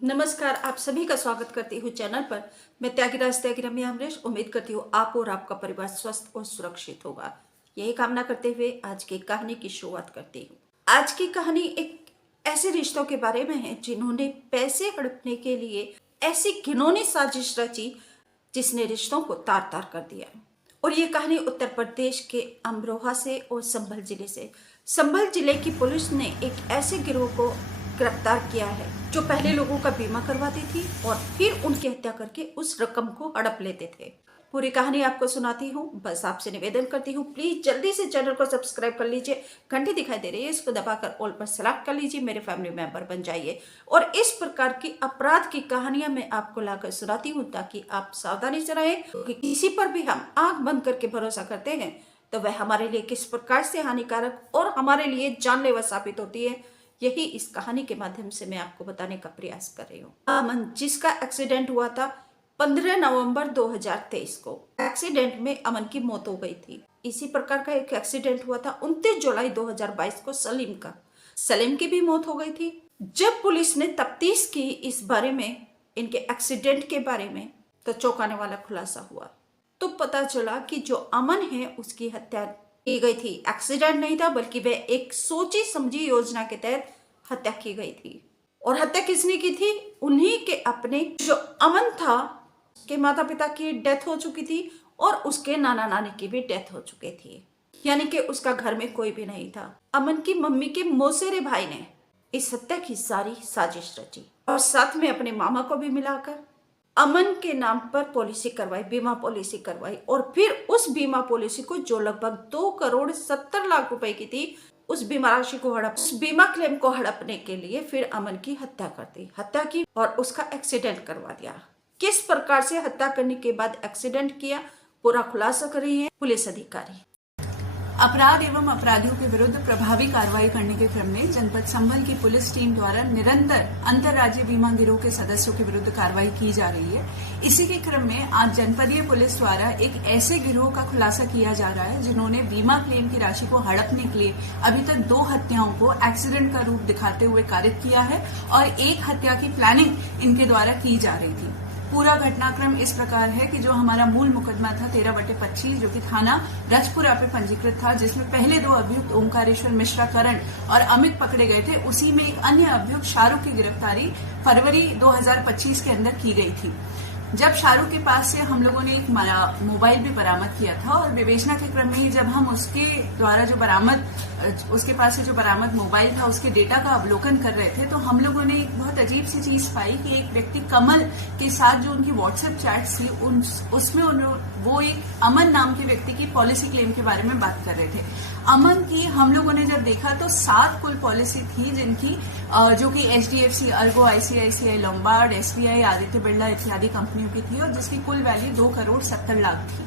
नमस्कार, आप सभी का स्वागत करती हूँ चैनल पर। मैं त्यागीराज त्यागी अमरीश उम्मीद करती हूँ आप और आपका परिवार स्वस्थ और सुरक्षित होगा। यही कामना करते हुए आज की कहानी की शुरुआत करती हूँ। आज की कहानी एक ऐसे रिश्तों के बारे में है जिन्होंने पैसे हड़पने के लिए ऐसी घिनौनी साजिश रची जिसने रिश्तों को तार तार कर दिया। और ये कहानी उत्तर प्रदेश के अमरोहा से और संभल जिले से। संभल जिले की पुलिस ने एक ऐसे गिरोह को गिरफ्तार किया है जो पहले लोगों का बीमा करवाती थी और फिर उनकी हत्या करके उस रकम को हड़प लेते थे। पूरी कहानी आपको सुनाती हूँ। बस आपसे निवेदन करती हूँ, प्लीज जल्दी से चैनल को सब्सक्राइब कर लीजिए। घंटी दिखाई दे रही है, इसको दबाकर ऑल पर सेलेक्ट कर लीजिए, मेरे फैमिली मेंबर बन जाइए। और इस प्रकार की अपराध की कहानियां मैं आपको लाकर सुनाती हूँ ताकि आप सावधानी से रहें, क्योंकि किसी पर भी हम आंख बंद करके भरोसा करते हैं तो वह हमारे लिए किस प्रकार से हानिकारक और हमारे लिए जानलेवा साबित होती है, यही इस कहानी के माध्यम से मैं आपको बताने का प्रयास कर रही हूँ। अमन, जिसका एक्सीडेंट हुआ था 15 नवंबर 2023 को, एक्सीडेंट में अमन की मौत हो गई थी। इसी प्रकार का एक एक्सीडेंट हुआ था 29 जुलाई 2022 को सलीम का। सलीम की भी मौत हो गई थी। जब पुलिस ने तफ्तीश की इस बारे में, इनके एक्सीडेंट के बारे में, तो चौंकाने वाला खुलासा हुआ। तो पता चला कि जो अमन है उसकी हत्या की गई थी। एक्सीडेंट नहीं था बल्कि वह एक सोची समझी योजना के तहत हत्या की गई थी। और हत्या किसने की थी? उन्हीं के अपने, जो अमन था उसके माता पिता की डेथ हो चुकी थी और उसके नाना नानी की भी डेथ हो चुकी थी, यानी कि उसका घर में कोई भी नहीं था। अमन की मम्मी के मौसेरे भाई ने इस हत्या की सारी साजिश रची और साथ में अपने मामा को भी मिलाकर अमन के नाम पर पॉलिसी करवाई, बीमा पॉलिसी करवाई। और फिर उस बीमा पॉलिसी को, जो लगभग 2,70,00,000 रुपए की थी, उस बीमा राशि को उस बीमा क्लेम को हड़पने के लिए फिर अमन की हत्या की और उसका एक्सीडेंट करवा दिया। किस प्रकार से हत्या करने के बाद एक्सीडेंट किया, पूरा खुलासा कर रही है पुलिस अधिकारी। अपराध एवं अपराधियों के विरुद्ध प्रभावी कार्रवाई करने के क्रम में जनपद संभल की पुलिस टीम द्वारा निरंतर अंतर्राज्यीय बीमा गिरोह के सदस्यों के विरुद्ध कार्रवाई की जा रही है। इसी के क्रम में आज जनपदीय पुलिस द्वारा एक ऐसे गिरोह का खुलासा किया जा रहा है जिन्होंने बीमा क्लेम की राशि को हड़पने के लिए अभी तक 2 हत्याओं को एक्सीडेंट का रूप दिखाते हुए कारित किया है और एक हत्या की प्लानिंग इनके द्वारा की जा रही थी। पूरा घटनाक्रम इस प्रकार है कि जो हमारा मूल मुकदमा था 13/25, जो कि थाना रजपुरा पे पंजीकृत था, जिसमें पहले 2 अभियुक्त ओंकारेश्वर मिश्रा करण और अमित पकड़े गए थे, उसी में एक अन्य अभियुक्त शाहरुख की गिरफ्तारी फरवरी 2025 के अंदर की गई थी। जब शाहरुख के पास से हम लोगों ने एक मोबाइल भी बरामद किया था और विवेचना के क्रम में जब हम उसके पास से जो बरामद मोबाइल था उसके डेटा का अवलोकन कर रहे थे, तो हम लोगों ने एक बहुत अजीब सी चीज पाई कि एक व्यक्ति कमल के साथ जो उनकी व्हाट्सएप चैट्स थी उसमें वो एक अमन नाम के व्यक्ति की पॉलिसी क्लेम के बारे में बात कर रहे थे। अमन की हम लोगों ने जब देखा तो 7 कुल पॉलिसी थी, जिनकी जो कि HDFC, Ergo, ICICI Lombard, SBI, Aditya Birla इत्यादि कंपनियों की थी और जिसकी कुल वैल्यू 2,70,00,000 थी।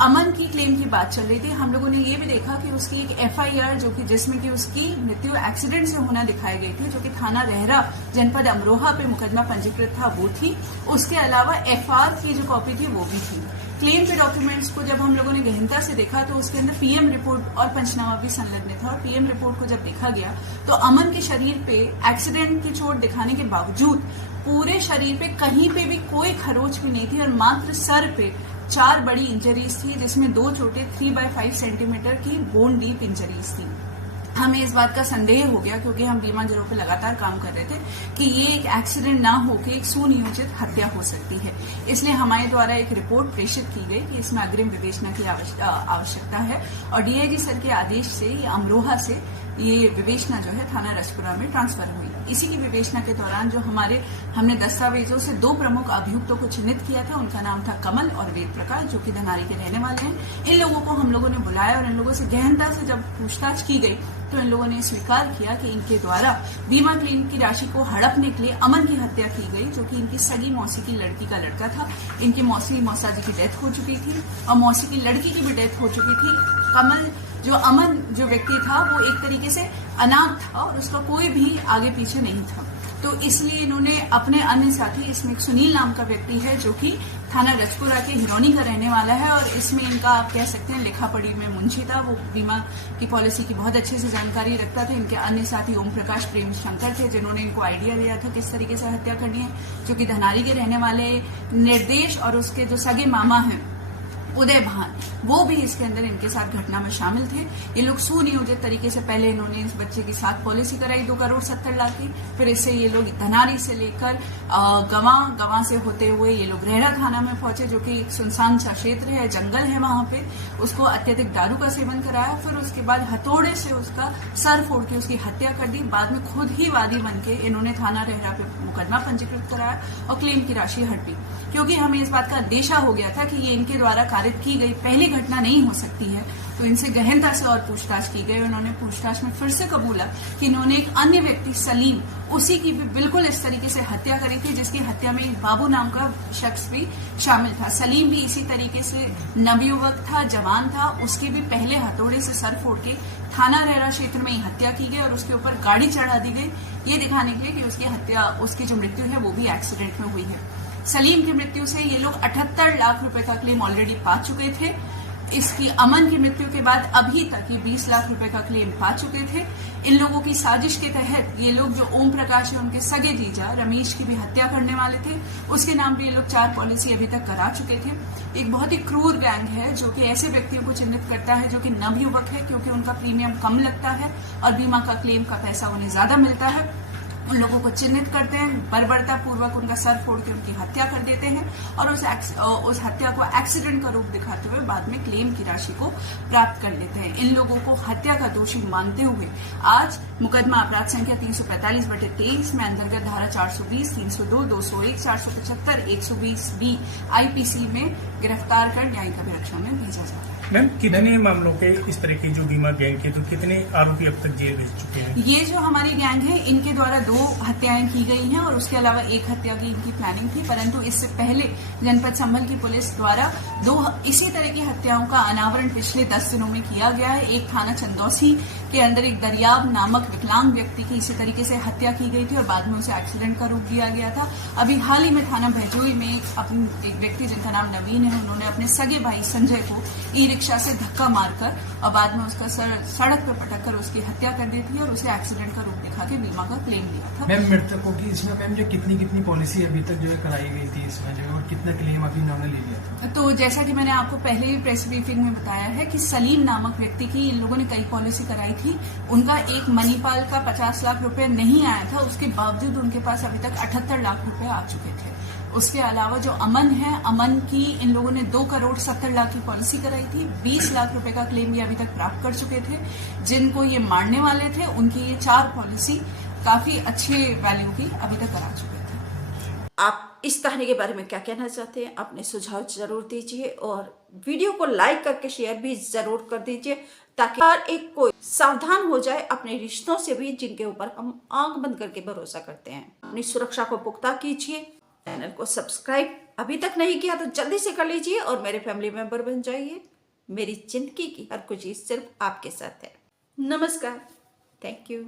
अमन की क्लेम की बात चल रही थी। हम लोगों ने ये भी देखा कि उसकी एक FIR जो कि जिसमें कि उसकी मृत्यु एक्सीडेंट से होना दिखाई गई थी, जो कि थाना रहरा जनपद अमरोहा पे मुकदमा पंजीकृत था, वो थी। उसके अलावा FR की जो कॉपी थी वो भी थी। क्लेम के डॉक्यूमेंट्स को जब हम लोगों ने गहनता से देखा तो उसके अंदर PM रिपोर्ट और पंचनामा भी संलग्न था। और PM रिपोर्ट को जब देखा गया तो अमन के शरीर पे एक्सीडेंट की चोट दिखाने के बावजूद पूरे शरीर पे कहीं पे भी कोई खरोच भी नहीं थी और मात्र सर पे 4 बड़ी इंजरीज थी, जिसमें 2 चोटें 3/5 सेंटीमीटर की बोन डीप इंजरीज थी। हमें इस बात का संदेह हो गया, क्योंकि हम बीमा गिरोह पे लगातार काम कर रहे थे, कि ये एक एक्सीडेंट ना होकर एक सुनियोजित हत्या हो सकती है। इसलिए हमारे द्वारा एक रिपोर्ट प्रेषित की गई कि इसमें अग्रिम विवेचना की आवश्यकता है और DIG सर के आदेश से अमरोहा से ये विवेचना जो है थाना रजपुरा में ट्रांसफर हुई। इसी की विवेचना के दौरान जो हमने दस्तावेजों से 2 प्रमुख अभियुक्तों को चिन्हित किया था, उनका नाम था कमल और वेद प्रकाश, जो कि धनारी के रहने वाले हैं। इन लोगों को हम लोगों ने बुलाया और इन लोगों से गहनता से जब पूछताछ की गई तो इन लोगों ने स्वीकार किया कि इनके द्वारा बीमा क्लेम की राशि को हड़पने के लिए अमन की हत्या की गई, जो कि इनकी सगी मौसी की लड़की का लड़का था। इनकी मौसा जी की डेथ हो चुकी थी और मौसी की लड़की की भी डेथ हो चुकी थी। अमन जो व्यक्ति था वो एक तरीके से अनाथ था और उसका कोई भी आगे पीछे नहीं था। तो इसलिए इन्होंने अपने अन्य साथी, इसमें एक सुनील नाम का व्यक्ति है जो कि थाना रजपुरा के हिरोनी का रहने वाला है, और इसमें इनका आप कह सकते हैं लिखा पढ़ी में मुंशी था, वो बीमा की पॉलिसी की बहुत अच्छे से जानकारी रखता था। इनके अन्य साथी ओम प्रकाश प्रेम शंकर थे, जिन्होंने इनको आइडिया दिया था किस तरीके से हत्या करनी है, जो कि धनारी के रहने वाले निर्देश और उसके जो सगे मामा हैं उदय भान, वो भी इसके अंदर इनके साथ घटना में शामिल थे। ये लोग सुनियोजित तरीके से पहले इन्होंने इस बच्चे की साथ पॉलिसी कराई 2 करोड़ 70 लाख की, फिर इससे ये लोग धनारी से लेकर गवा से होते हुए ये लोग रेहड़ा थाना में पहुंचे, जो कि एक सुनसान सा क्षेत्र है, जंगल है वहां पे। उसको अत्यधिक दारू का सेवन कराया, फिर उसके बाद हथौड़े से उसका सर फोड़ के उसकी हत्या कर दी। बाद में खुद ही वादी बन के इन्होंने थाना रेहड़ा पे मुकदमा पंजीकृत कराया और क्लेम की राशि हड़पी, क्योंकि हमें इस बात का अंदेशा हो गया था कि ये इनके द्वारा कारित की गई पहली घटना नहीं हो सकती है। तो इनसे गहनता से और पूछताछ की गई। उन्होंने पूछताछ में फिर से कबूला कि इन्होंने एक अन्य व्यक्ति सलीम, उसी की भी बिल्कुल इस तरीके से हत्या करी थी, जिसकी हत्या में एक बाबू नाम का शख्स भी शामिल था। सलीम भी इसी तरीके से नवयुवक था, जवान था, उसके भी पहले हथौड़े से सर फोड़ के थाना रेहड़ा क्षेत्र में ही हत्या की गई और उसके ऊपर गाड़ी चढ़ा दी गई, ये दिखाने के लिए कि उसकी हत्या, उसकी जो मृत्यु है वो भी एक्सीडेंट में हुई है। सलीम की मृत्यु से ये लोग 78 लाख रुपए का क्लेम ऑलरेडी पा चुके थे। इसकी अमन की मृत्यु के बाद अभी तक ये 20 लाख रुपए का क्लेम पा चुके थे। इन लोगों की साजिश के तहत ये लोग, जो ओम प्रकाश है उनके सगे जीजा रमेश की भी हत्या करने वाले थे, उसके नाम पे ये लोग 4 पॉलिसी अभी तक करा चुके थे। एक बहुत ही क्रूर गैंग है जो कि ऐसे व्यक्तियों को चिन्हित करता है जो कि नवयुवक है, क्योंकि उनका प्रीमियम कम लगता है और बीमा का क्लेम का पैसा उन्हें ज्यादा मिलता है। उन लोगों को चिन्हित करते हैं, बर्बरता पूर्वक उनका सर फोड़ के उनकी हत्या कर देते हैं और उस हत्या को एक्सीडेंट का रूप दिखाते हुए बाद में क्लेम की राशि को प्राप्त कर लेते हैं। इन लोगों को हत्या का दोषी मानते हुए आज मुकदमा अपराध संख्या 345/23 में अंतर्गत धारा 420, 302, 201, 475, 120B IPC में गिरफ्तार कर न्यायिक अभिरक्षा में भेजा जा रहा है। मैम, कितने मामलों के इस तरह की जो बीमा गैंग के, तो कितने आरोपी अब तक जेल भेज चुके हैं? ये जो हमारी गैंग है, इनके द्वारा 2 हत्याएं की गई हैं और उसके अलावा 1 हत्या की इनकी प्लानिंग थी, परंतु इससे पहले जनपद संभल की पुलिस द्वारा 2 इसी तरह की हत्याओं का अनावरण पिछले 10 दिनों में किया गया है। एक थाना चंदौसी के अंदर एक दरियाब नामक विकलांग व्यक्ति की इसी तरीके से हत्या की गई थी और बाद में उसे एक्सीडेंट का रूप दिया गया था। अभी हाल ही में थाना भैजोई में एक व्यक्ति जिनका नाम नवीन है, उन्होंने अपने सगे भाई संजय को ई रिक्शा से धक्का मारकर और बाद में उसका सड़क पर पटक कर उसकी हत्या कर दी थी और उसे एक्सीडेंट का रूप दिखा के बीमा का क्लेम दिया था। मैम, मृतकों की इसमें मैम जो कितनी पॉलिसी अभी तक जो है कराई गई थी इसमें जो, और कितना क्लेम अभी इन्होंने ले लिया था? तो जैसा कि मैंने आपको पहले ही प्रेस ब्रीफिंग में बताया है कि सलीम नामक व्यक्ति की इन लोगों ने कई पॉलिसी कराई थी। उनका एक मणिपाल का 50 लाख रुपए नहीं आया था, उसके बावजूद उनके पास अभी तक 78 लाख रुपए आ चुके थे। उसके अलावा जो अमन है, अमन की इन लोगों ने 2 करोड़ 70 लाख की पॉलिसी कराई थी। 20 लाख रुपए का क्लेम ये अभी तक प्राप्त कर चुके थे। जिनको ये मारने वाले थे उनकी ये 4 पॉलिसी काफी अच्छे वैल्यू की अभी तक करा चुके थे। आप इस कहानी के बारे में क्या कहना चाहते हैं? अपने सुझाव जरूर दीजिए और वीडियो को लाइक करके शेयर भी जरूर कर दीजिए, ताकि हर एक कोई सावधान हो जाए अपने रिश्तों से भी, जिनके ऊपर हम आंख बंद करके भरोसा करते हैं। अपनी सुरक्षा को पुख्ता कीजिए। चैनल को सब्सक्राइब अभी तक नहीं किया तो जल्दी से कर लीजिए और मेरे फैमिली मेंबर बन जाइए। मेरी जिंदगी की हर कुछ चीज सिर्फ आपके साथ है। नमस्कार, थैंक यू।